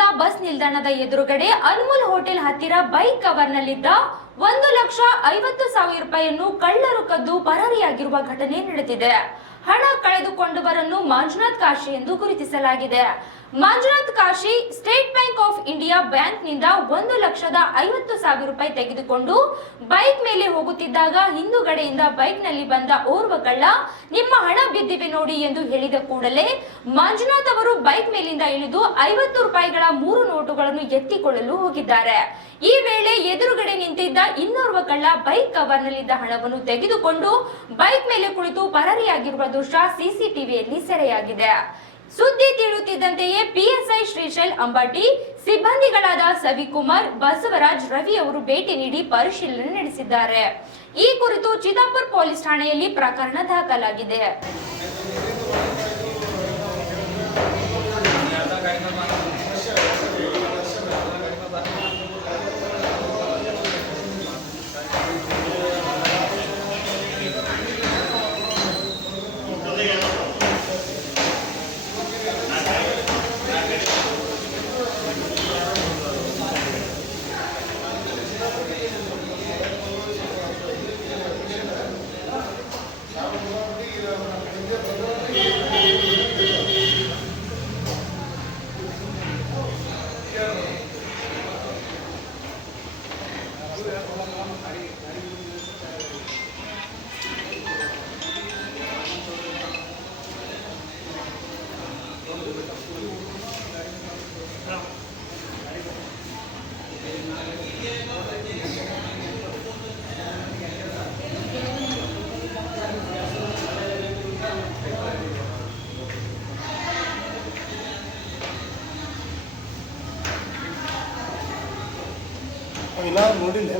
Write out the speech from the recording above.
ಪಟ್ಟಣದ ಬಸ್ ನಿಲ್ದಾಣದ ಎದುರುಗಡೆ ಅನ್ಮೋಲ್ ಹೋಟೆಲ್ ಹತ್ತಿರ ಬೈಕ್ ಕವರ್ನಲ್ಲಿದ್ದ 1,50,000 ರೂಪಾಯಿಯನ್ನು ಕಳ್ಳರು ಕದ್ದು ಪರಾರಿಯಾಗಿರುವ ಘಟನೆ ನಡೆದಿದೆ. ಹಣ ಕಳೆದುಕೊಂಡವರನ್ನು ಮಂಜುನಾಥ್ ಕಾಶಿ ಎಂದು ಗುರುತಿಸಲಾಗಿದೆ. Manjunath Kashi state bank of India ಬ್ಯಾಂಕ್ನಿಂದ 1,50,000 ರೂಪಾಯಿ ತೆಗೆದುಕೊಂಡು ಬೈಕ್ ಮೇಲೆ ಹೋಗುತ್ತಿದ್ದಾಗ ಹಿಂದುಗಡೆಯಿಂದ ಬೈಕ್ನಲ್ಲಿ ಬಂದ ಓರ್ವ ಕಳ್ಳ ನಿಮ್ಮ ಹಣ ಬಿದ್ದಿವೆ ನೋಡಿ ಎಂದು ಹೇಳಿದ ಕೂಡಲೇ ಮಂಜುನಾಥ್ ಅವರು ಬೈಕ್ ಮೇಲಿಂದ ಇಳಿದು 50 ರೂಪಾಯಿಗಳ 3 ನೋಟುಗಳನ್ನು ಎತ್ತಿಕೊಳ್ಳಲು ಹೋಗಿದ್ದಾರೆ. ಈ ವೇಳೆ ಎದುರುಗಡೆ ನಿಂತಿದ್ದ ಇನ್ನೋರ್ವ ಕಳ್ಳ ಬೈಕ್ ಕವರ್ನಲ್ಲಿದ್ದ ಹಣವನ್ನು ತೆಗೆದುಕೊಂಡು ಬೈಕ್ ಮೇಲೆ ಕುಳಿತು ಪರಾರಿಯಾಗಿರುವ ದೃಶ್ಯ ಸಿಸಿಟಿವಿಯಲ್ಲಿ ಸೆರೆಯಾಗಿದೆ. ಸುದ್ದಿ ತಿಳಿಯುತ್ತಿದ್ದಂತೆಯೇ ಪಿಎಸ್ಐ ಶ್ರೀಶೈಲ್ ಅಂಬಾಟಿ, ಸಿಬ್ಬಂದಿಗಳಾದ ಸವಿಕುಮಾರ್, ಬಸವರಾಜ್, ರವಿ ಅವರು ಭೇಟಿ ನೀಡಿ ಪರಿಶೀಲನೆ ನಡೆಸಿದ್ದಾರೆ. ಈ ಕುರಿತು ಚಿತ್ತಾಪುರ ಪೊಲೀಸ್ ಠಾಣೆಯಲ್ಲಿ ಪ್ರಕರಣ ದಾಖಲಾಗಿದೆ. ಇಲ್ಲ ನೋಡಿಲ್ಲ